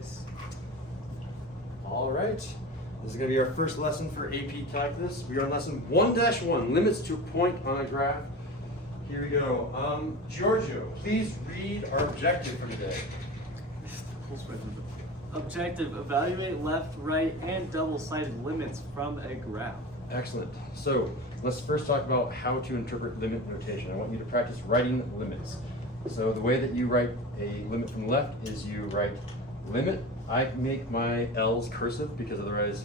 place. All right. This is going to be our first lesson for AP Calculus. We are on lesson 1-1, limits to a point on a graph. Here we go. Giorgio, please read our objective for today. Objective, evaluate left, right, and double-sided limits from a graph. Excellent. So let's first talk about how to interpret limit notation. I want you to practice writing limits. So the way that you write a limit from the left is you write limit. I make my L's cursive because otherwise,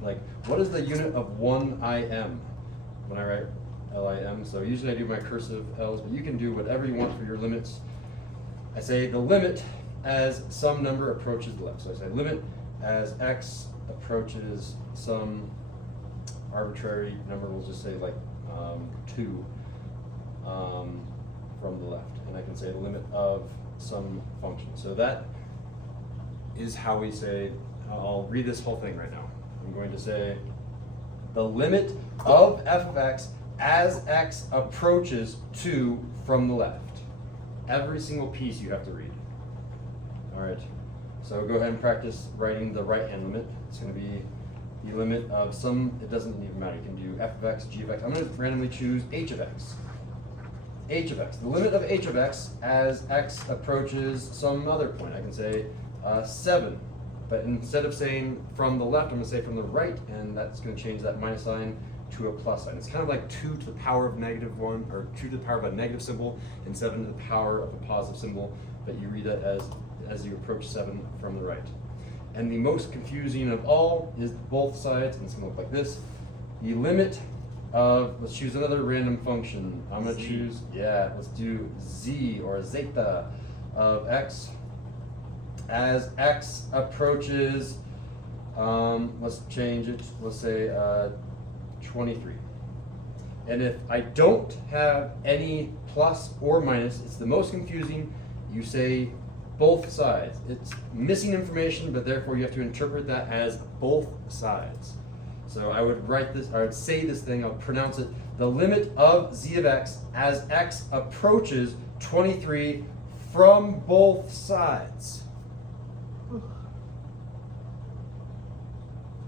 like, what is the unit of 1 IM when I write LIM? So usually I do my cursive L's, but you can do whatever you want for your limits. I say the limit as some number approaches the left. So I say limit as x approaches some arbitrary number, we'll just say like 2 from the left. And I can say the limit of some function. So that is how we say, I'll read this whole thing right now. I'm going to say the limit of f of x as x approaches 2 from the left. Every single piece you have to read. All right, so go ahead and practice writing the right-hand limit. It's going to be the limit of some, it doesn't even matter. You can do f of x, g of x. I'm going to randomly choose h of x. H of x, the limit of h of x as x approaches some other point. I can say 7, but instead of saying from the left, I'm going to say from the right, and that's going to change that minus sign to a plus sign. It's kind of like 2 to the power of -1, or 2 to the power of a negative symbol, and 7 to the power of a positive symbol, but you read that as you approach 7 from the right. And the most confusing of all is both sides, and it's going to look like this. The limit of, let's choose another random function. I'm going to choose, let's do z or zeta of x as x approaches, let's change it, let's say 23. And if I don't have any plus or minus, it's the most confusing, you say both sides. It's missing information, but therefore you have to interpret that as both sides. So I would write this, I would say this thing, I'll pronounce it, the limit of z of x as x approaches 23 from both sides.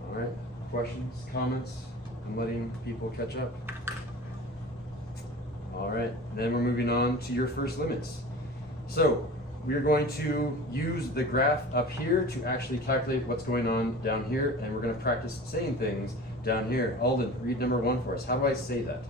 All right, questions, comments? I'm letting people catch up. All right, then we're moving on to your first limits. So we are going to use the graph up here to actually calculate what's going on down here, and we're going to practice saying things down here. Alden, read number 1 for us. How do I say that?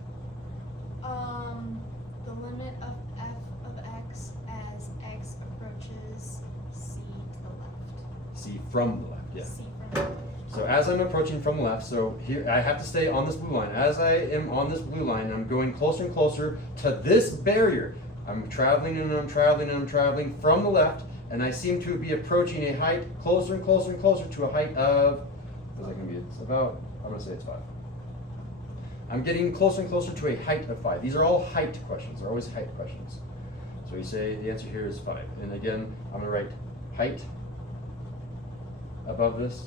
The limit of f of x as x approaches c to the left. C from the left, yeah. C from the left. So as I'm approaching from the left, so here I have to stay on this blue line. As I am on this blue line, I'm going closer and closer to this barrier. I'm traveling and I'm traveling and I'm traveling from the left, and I seem to be approaching a height closer and closer and closer to a height of, what's that going to be? It's about, I'm going to say it's 5. I'm getting closer and closer to a height of 5. These are all height questions. They're always height questions. So you say the answer here is 5. And again, I'm going to write height above this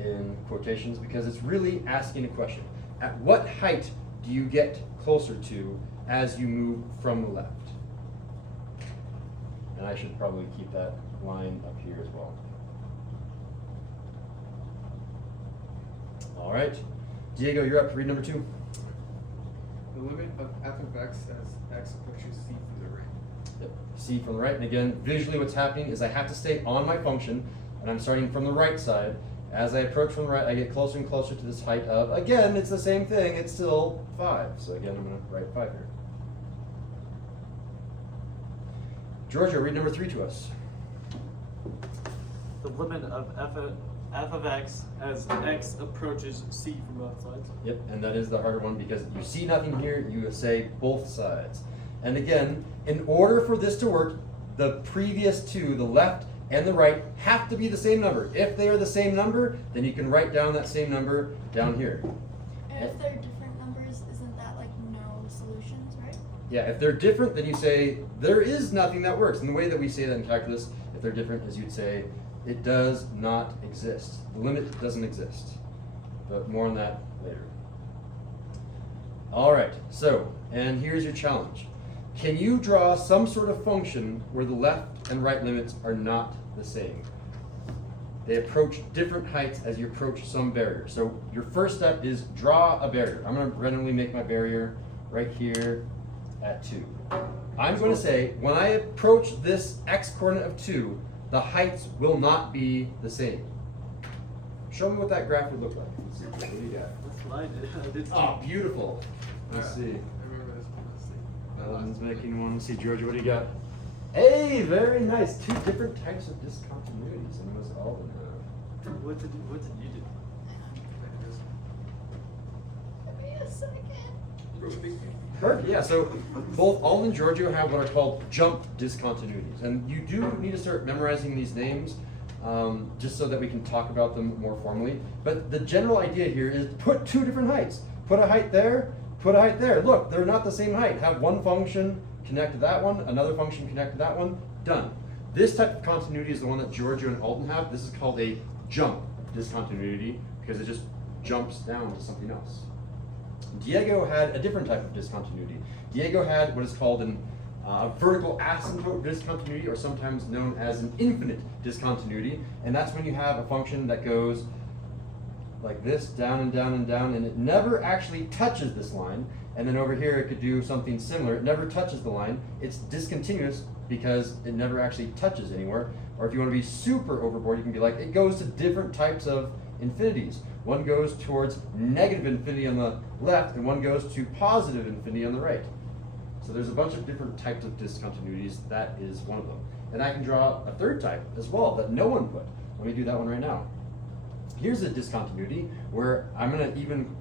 in quotations because it's really asking a question. At what height do you get closer to as you move from the left? And I should probably keep that line up here as well. All right, Diego, you're up. Read number 2. The limit of f of x as x approaches c from the right. Yep. C from the right, and again, visually what's happening is I have to stay on my function, and I'm starting from the right side. As I approach from the right, I get closer and closer to this height of, again, it's the same thing, it's still 5. So again, I'm going to write 5 here. Giorgio, read number 3 to us. The limit of f of x as x approaches c from both sides. Yep, and that is the harder one because you see nothing here, you say both sides. And again, in order for this to work, the previous two, the left and the right, have to be the same number. If they are the same number, then you can write down that same number down here. And if they're different numbers, isn't that like no solutions, right? Yeah, if they're different, then you say there is nothing that works. And the way that we say that in calculus, if they're different, is you'd say it does not exist. The limit doesn't exist. But more on that later. All right, so, and here's your challenge. Can you draw some sort of function where the left and right limits are not the same? They approach different heights as you approach some barrier. So your first step is draw a barrier. I'm going to randomly make my barrier right here at 2. I'm going to say, when I approach this x coordinate of 2, the heights will not be the same. Show me what that graph would look like. Let's see. What do you got? That's what I did. I did Oh, beautiful. Let's see. I remember this one. Let's see. Alan's making one. Let's see, Georgia, what do you got? Hey, very nice. 2 different types of discontinuities in Miss Alden. What did you do? Give me a second. Perfect. Yeah, so both Alden and Giorgio have what are called jump discontinuities. And you do need to start memorizing these names just so that we can talk about them more formally. But the general idea here is put 2 different heights. Put a height there, put a height there. Look, they're not the same height. Have one function connect to that one, another function connect to that one, done. This type of continuity is the one that Giorgio and Alden have. This is called a jump discontinuity because it just jumps down to something else. Diego had a different type of discontinuity. Diego had what is called a vertical asymptote discontinuity, or sometimes known as an infinite discontinuity, and that's when you have a function that goes like this, down and down and down, and it never actually touches this line. And then over here it could do something similar. It never touches the line. It's discontinuous because it never actually touches anywhere. Or if you want to be super overboard, you can be like, it goes to different types of infinities. One goes towards negative infinity on the left, and one goes to positive infinity on the right. So there's a bunch of different types of discontinuities. That is one of them. And I can draw a third type as well that no one put. Let me do that one right now. Here's a discontinuity where I'm going to even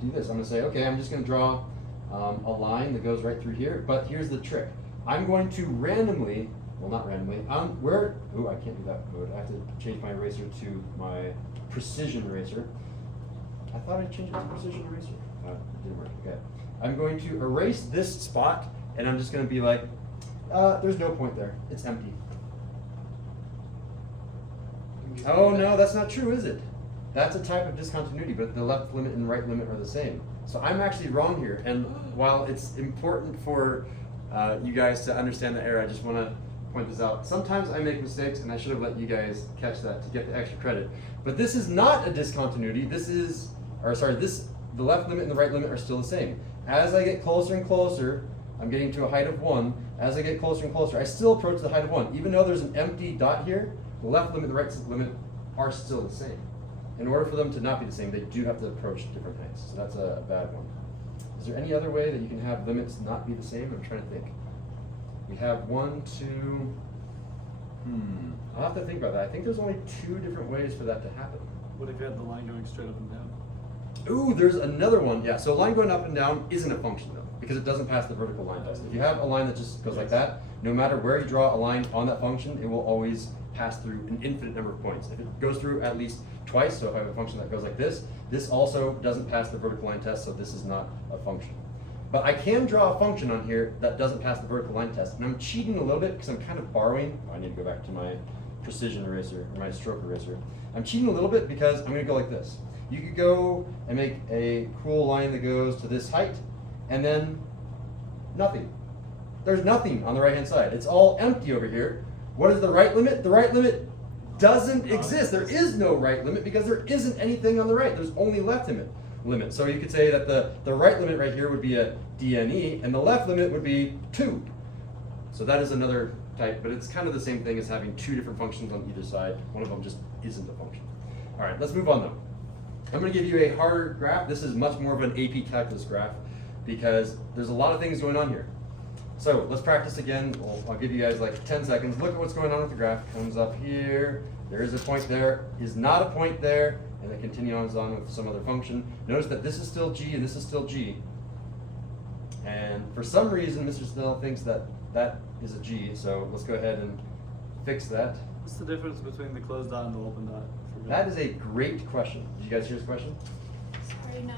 do this. I'm going to say, okay, I'm just going to draw a line that goes right through here. But here's the trick. I'm going to randomly, well, not randomly, I can't do that code. I have to change my eraser to my precision eraser. I thought I changed it to precision eraser. It didn't work. Okay. I'm going to erase this spot, and I'm just going to be like, there's no point there. It's empty. Oh no, that's not true, is it? That's a type of discontinuity, but the left limit and right limit are the same. So I'm actually wrong here, and while it's important for you guys to understand the error, I just want to point this out. Sometimes I make mistakes, and I should have let you guys catch that to get the extra credit. But this is not a discontinuity. The left limit and the right limit are still the same. As I get closer and closer, I'm getting to a height of 1. As I get closer and closer, I still approach the height of 1. Even though there's an empty dot here, the left limit and the right limit are still the same. In order for them to not be the same, they do have to approach different heights. So that's a bad one. Is there any other way that you can have limits not be the same? I'm trying to think. We have 1, 2. I'll have to think about that. I think there's only 2 different ways for that to happen. What if you had the line going straight up and down? Ooh, there's another one. Yeah, so a line going up and down isn't a function though, because it doesn't pass the vertical line test. If you have a line that just goes like that, no matter where you draw a line on that function, it will always pass through an infinite number of points. If it goes through at least twice, so if I have a function that goes like this also doesn't pass the vertical line test, so this is not a function. But I can draw a function on here that doesn't pass the vertical line test, and I'm cheating a little bit because I'm kind of borrowing. I need to go back to my precision eraser, or my stroke eraser. I'm cheating a little bit because I'm going to go like this. You could go and make a cool line that goes to this height, and then nothing. There's nothing on the right-hand side. It's all empty over here. What is the right limit? The right limit doesn't exist. There is no right limit because there isn't anything on the right. There's only left limit. So you could say that the right limit right here would be a DNE, and the left limit would be 2. So that is another type, but it's kind of the same thing as having 2 different functions on either side. One of them just isn't a function. All right, let's move on though. I'm going to give you a harder graph. This is much more of an AP calculus graph because there's a lot of things going on here. So let's practice again. I'll give you guys like 10 seconds. Look at what's going on with the graph. Comes up here. There is a point there. Is not a point there. And it continues on with some other function. Notice that this is still G and this is still G. And for some reason, Mr. Snell thinks that that is a G. So let's go ahead and fix that. What's the difference between the closed dot and the open dot? That is a great question. Did you guys hear this question? Sorry, no.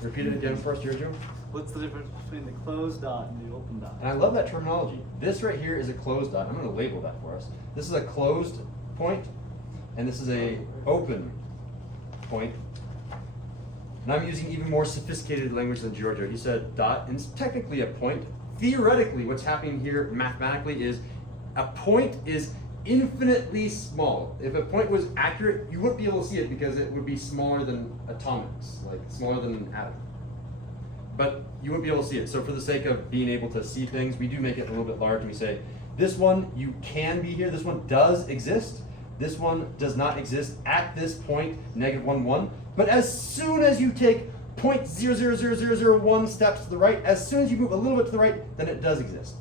Repeat it again for us, Giorgio. What's the difference between the closed dot and the open dot? And I love that terminology. This right here is a closed dot. I'm going to label that for us. This is a closed point, and this is a open point. And I'm using even more sophisticated language than Giorgio. He said dot, and it's technically a point. Theoretically, what's happening here mathematically is a point is infinitely small. If a point was accurate, you wouldn't be able to see it because it would be smaller than atomics, like smaller than an atom. But you wouldn't be able to see it. So for the sake of being able to see things, we do make it a little bit large and we say, this one, you can be here, this one does exist, this one does not exist at this point, -1, 1. But as soon as you take 0.000001 steps to the right, as soon as you move a little bit to the right, then it does exist.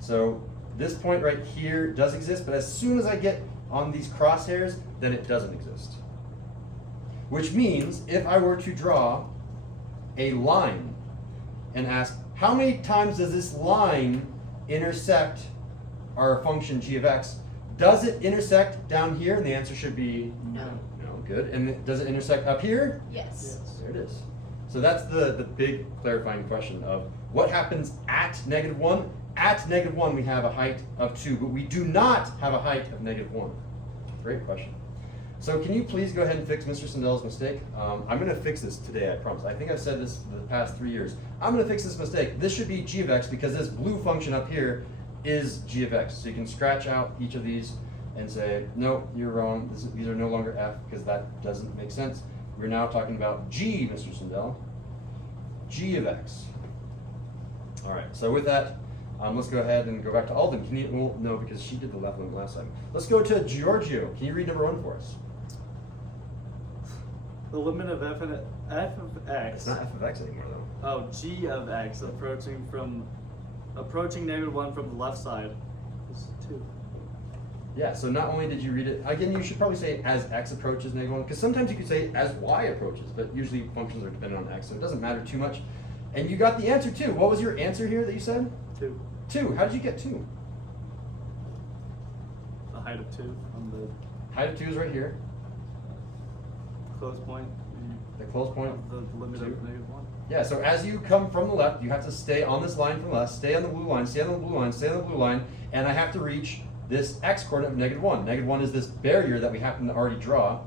So this point right here does exist, but as soon as I get on these crosshairs, then it doesn't exist. Which means if I were to draw a line and ask, how many times does this line intersect our function g of x? Does it intersect down here? And the answer should be No. no, good. And does it intersect up here? Yes. There it is. So that's the big clarifying question of what happens at -1. At -1 we have a height of 2, but we do not have a height of -1. Great question. So can you please go ahead and fix Mr. Sandell's mistake? I'm going to fix this today, I promise. I think I've said this for the past 3 years. I'm going to fix this mistake. This should be g of x because this blue function up here is g of x. So you can scratch out each of these and say, no, you're wrong. These are no longer f because that doesn't make sense. We're now talking about g, Mr. Sandell. G of x. All right, so with that, let's go ahead and go back to Alden. Can you, well, no, because she did the left one last time. Let's go to Giorgio. Can you read number 1 for us? The limit of f of x. It's not f of x anymore, though. Oh, g of x approaching -1 from the left side is 2. Yeah, so not only did you read it, again, you should probably say as x approaches -1, because sometimes you could say as y approaches, but usually functions are dependent on x, so it doesn't matter too much. And you got the answer too. What was your answer here that you said? 2. 2. How did you get 2? The height of 2 on the Height of 2 is right here. close point. The close point. Of the limit 2. of -1. Yeah, so as you come from the left, you have to stay on this line from the left, stay on the blue line, stay on the blue line, stay on the blue line, and I have to reach this x coordinate of -1. -1 is this barrier that we happen to already draw.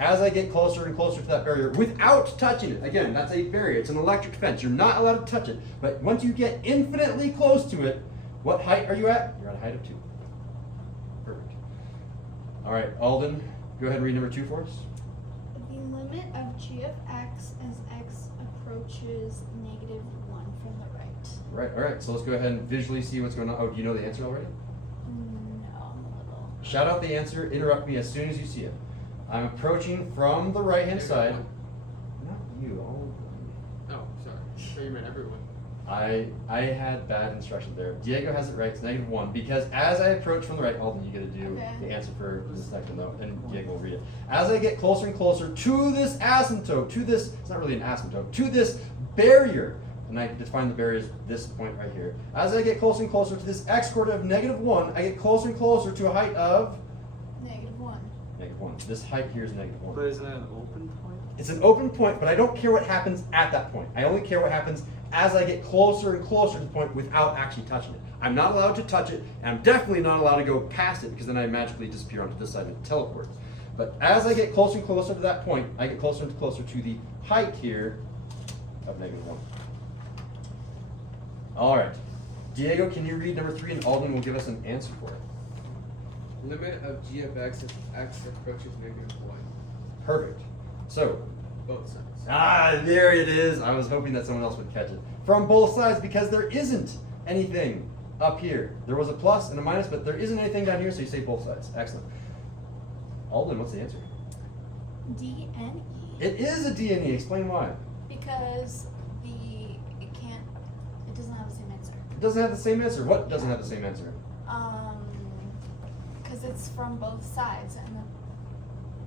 As I get closer and closer to that barrier without touching it, again, that's a barrier, it's an electric fence, you're not allowed to touch it, but once you get infinitely close to it, what height are you at? You're at a height of 2. Perfect. All right, Alden, go ahead and read number 2 for us. The limit of g of x as x approaches -1 from the right. Right, all right, so let's go ahead and visually see what's going on. Oh, do you know the answer already? No, I'm a little. Shout out the answer, interrupt me as soon as you see it. I'm approaching from the right-hand side. Not you, all of them. Oh, sorry. Oh, you meant everyone. I had bad instructions there. Diego has it right, it's -1, because as I approach from the right, Alden, you gotta do Okay. the answer for this second though, and Diego will read it. As I get closer and closer to this asymptote, to this, it's not really an asymptote, to this barrier, and I define the barrier as this point right here. As I get closer and closer to this x coordinate of -1, I get closer and closer to a height of -1. -1. This height here is -1. But isn't it an open point? It's an open point, but I don't care what happens at that point. I only care what happens as I get closer and closer to the point without actually touching it. I'm not allowed to touch it, and I'm definitely not allowed to go past it because then I magically disappear onto this side and teleport. But as I get closer and closer to that point, I get closer and closer to the height here of -1. All right. Diego, can you read number 3, and Alden will give us an answer for it. Limit of g of x as x approaches -1. Perfect. So, Both sides. there it is. I was hoping that someone else would catch it. From both sides, because there isn't anything up here. There was a plus and a minus, but there isn't anything down here, so you say both sides. Excellent. Alden, what's the answer? D and E. It is a D and E. Explain why. Because it doesn't have the same answer. It doesn't have the same answer. What doesn't have the same answer? Because it's from both sides, and the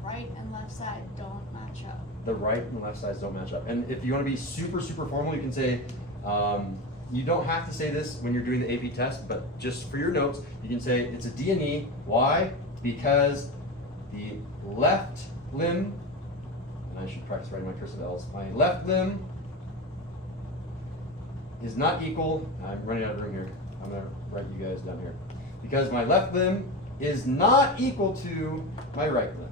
right and left side don't match up. The right and left sides don't match up. And if you want to be super, super formal, you can say, you don't have to say this when you're doing the AP test, but just for your notes, you can say it's a D and E. Why? Because the left limb, and I should practice writing my cursive L's, my left limb is not equal, I'm running out of room here, I'm going to write you guys down here, because my left limb is not equal to my right limb.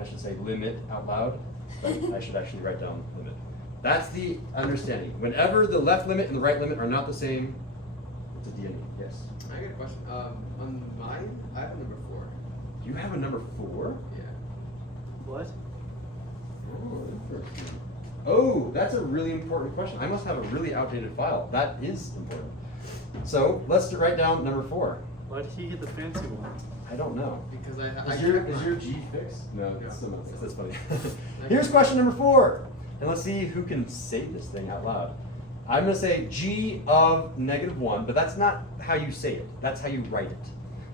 I should say limit out loud, but I should actually write down limit. That's the understanding. Whenever the left limit and the right limit are not the same, it's a D and E. Yes. I got a question. On mine, I have a number 4. You have a number 4? Yeah. What? Oh, interesting. Oh, that's a really important question. I must have a really outdated file. That is important. So let's write down number 4. Why did he get the fancy one? I don't know. Because I Is your G fixed? No, Yeah. it's someone else. That's funny. Here's question number 4. And let's see who can say this thing out loud. I'm going to say G of -1, but that's not how you say it. That's how you write it.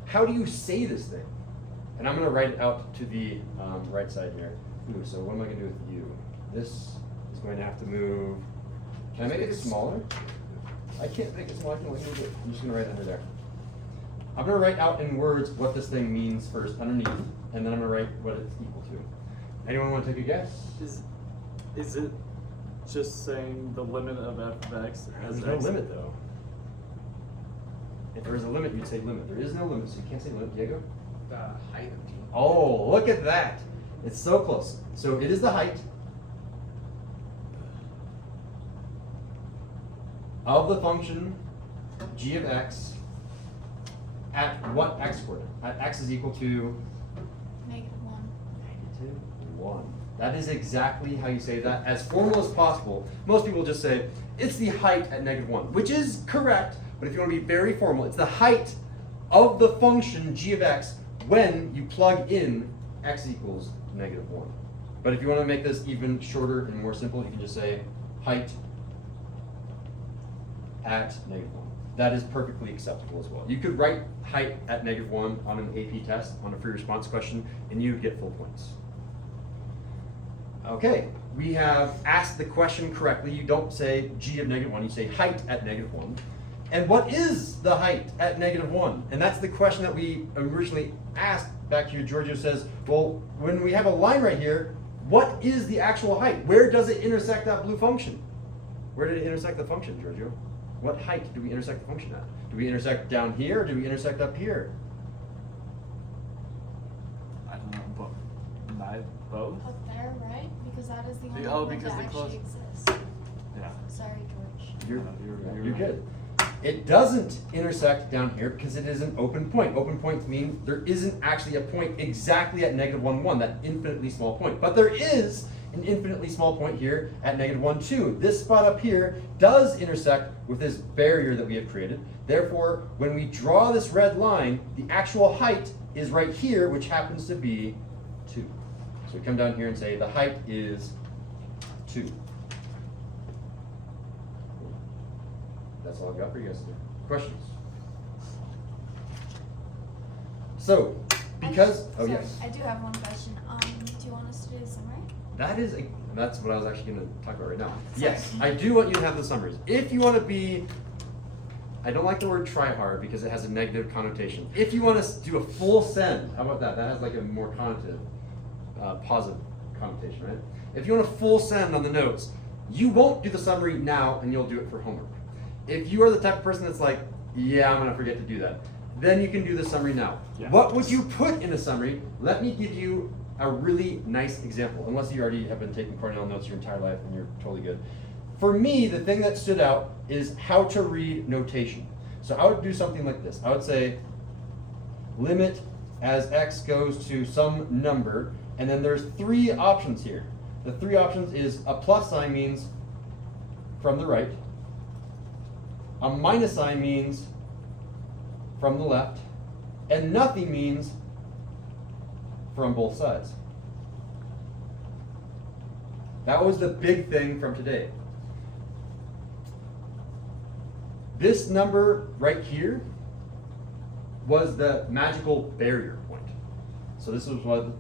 How do you say this thing? And I'm going to write it out to the right side here. Ooh, so what am I going to do with you? This is going to have to move. Can I make it smaller? I can't make it smaller. I can only move it. I'm just going to write it under there. I'm going to write out in words what this thing means first underneath, and then I'm going to write what it's equal to. Anyone want to take a guess? Is it just saying the limit of f of x as There's no x? limit though. If there was a limit, you'd say limit. There is no limit, so you can't say limit. Diego? the height of G. Oh, look at that. It's so close. So it is the height of the function g of x at what x coordinate? At x is equal to -1. -1. That is exactly how you say that. As formal as possible, most people just say, it's the height at -1, which is correct, but if you want to be very formal, it's the height of the function g of x when you plug in x equals -1. But if you want to make this even shorter and more simple, you can just say height at -1. That is perfectly acceptable as well. You could write height at -1 on an AP test, on a free response question, and you would get full points. Okay, we have asked the question correctly. You don't say g of -1, you say height at -1. And what is the height at -1? And that's the question that we originally asked back here. Giorgio says, well, when we have a line right here, what is the actual height? Where does it intersect that blue function? Where did it intersect the function, Giorgio? What height do we intersect the function at? Do we intersect down here or do we intersect up here? I don't know, but both? Up there, right? Because that is the only Oh, one because that the actually close- exists. Yeah. Sorry, George. You're good. It doesn't intersect down here because it is an open point. Open points mean there isn't actually a point exactly at -1, 1, that infinitely small point. But there is an infinitely small point here at -1, 2. This spot up here does intersect with this barrier that we have created. Therefore, when we draw this red line, the actual height is right here, which happens to be 2. So we come down here and say the height is 2. That's all I've got for you guys today. Questions? So, because, oh Sorry, yes, I do have one question. Do you want us to do the summary? that's what I was actually going to talk about right now. Sorry. Yes, I do want you to have the summaries. If you want to be, I don't like the word try hard because it has a negative connotation. If you want to do a full send, how about that? That has like a more connotative, positive connotation, right? If you want a full send on the notes, you won't do the summary now and you'll do it for homework. If you are the type of person that's like, yeah, I'm going to forget to do that, then you can do the summary now. Yeah. What would you put in a summary? Let me give you a really nice example, unless you already have been taking Cornell notes your entire life and you're totally good. For me, the thing that stood out is how to read notation. So I would do something like this. I would say limit as x goes to some number, and then there's 3 options here. The 3 options is a plus sign means from the right, a minus sign means from the left, and nothing means from both sides. That was the big thing from today. This number right here was the magical barrier point. So this was where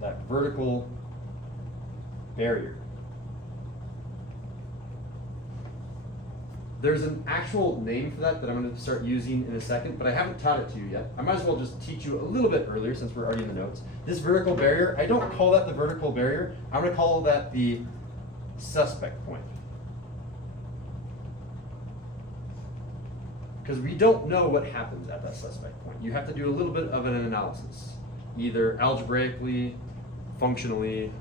that vertical barrier. There's an actual name for that I'm going to start using in a second, but I haven't taught it to you yet. I might as well just teach you a little bit earlier since we're already in the notes. This vertical barrier, I don't call that the vertical barrier. I'm going to call that the suspect point. Because we don't know what happens at that suspect point. You have to do a little bit of an analysis, either algebraically, functionally,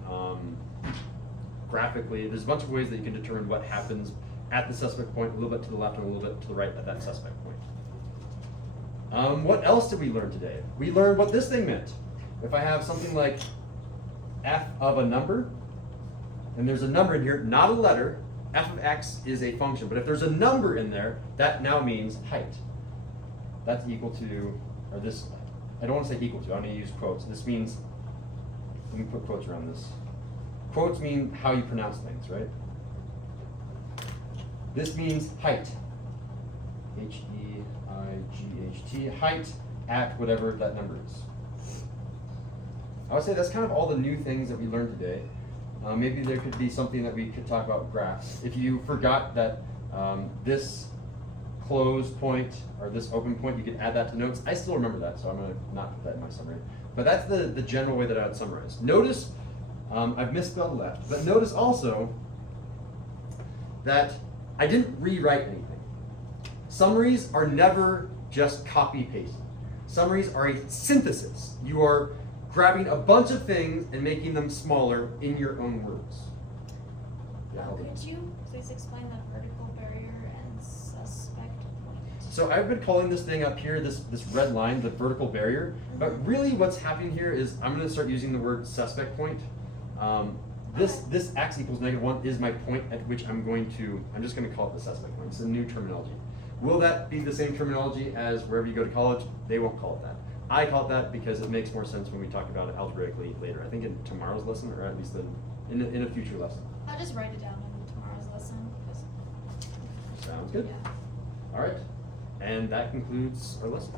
graphically. There's a bunch of ways that you can determine what happens at the suspect point, a little bit to the left and a little bit to the right at that suspect point. What else did we learn today? We learned what this thing meant. If I have something like f of a number, and there's a number in here, not a letter, f of x is a function. But if there's a number in there, that now means height. That's equal to, or this, I don't want to say equal to, I'm going to use quotes. This means, let me put quotes around this. Quotes mean how you pronounce things, right? This means height. H-E-I-G-H-T, height at whatever that number is. I would say that's kind of all the new things that we learned today. Maybe there could be something that we could talk about graphs. If you forgot that this closed point or this open point, you could add that to notes. I still remember that, so I'm going to not put that in my summary. But that's the general way that I would summarize. Notice, I've misspelled left, but notice also that I didn't rewrite anything. Summaries are never just copy-paste. Summaries are a synthesis. You are grabbing a bunch of things and making them smaller in your own words. Yeah, I'll do that. Could you please explain the vertical barrier and suspect point? So I've been calling this thing up here, this red line, the vertical barrier. But really what's happening here is I'm going to start using the word suspect point. This x equals -1 is my point at which I'm just going to call it the suspect point. It's a new terminology. Will that be the same terminology as wherever you go to college? They won't call it that. I call it that because it makes more sense when we talk about it algebraically later. I think in tomorrow's lesson, or at least in a future lesson. I'll just write it down in tomorrow's lesson. Sounds good. Yeah. All right, and that concludes our lesson.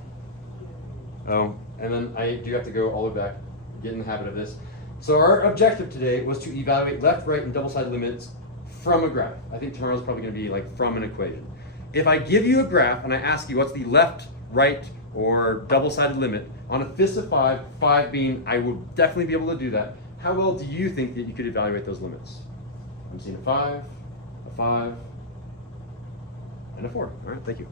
Oh, and then I do have to go all the way back, get in the habit of this. So our objective today was to evaluate left, right, and double-sided limits from a graph. I think tomorrow's probably going to be like from an equation. If I give you a graph and I ask you what's the left, right, or double-sided limit, on a fist of 5, 5 being I will definitely be able to do that, how well do you think that you could evaluate those limits? I'm seeing a 5, and a 4. All right, thank you.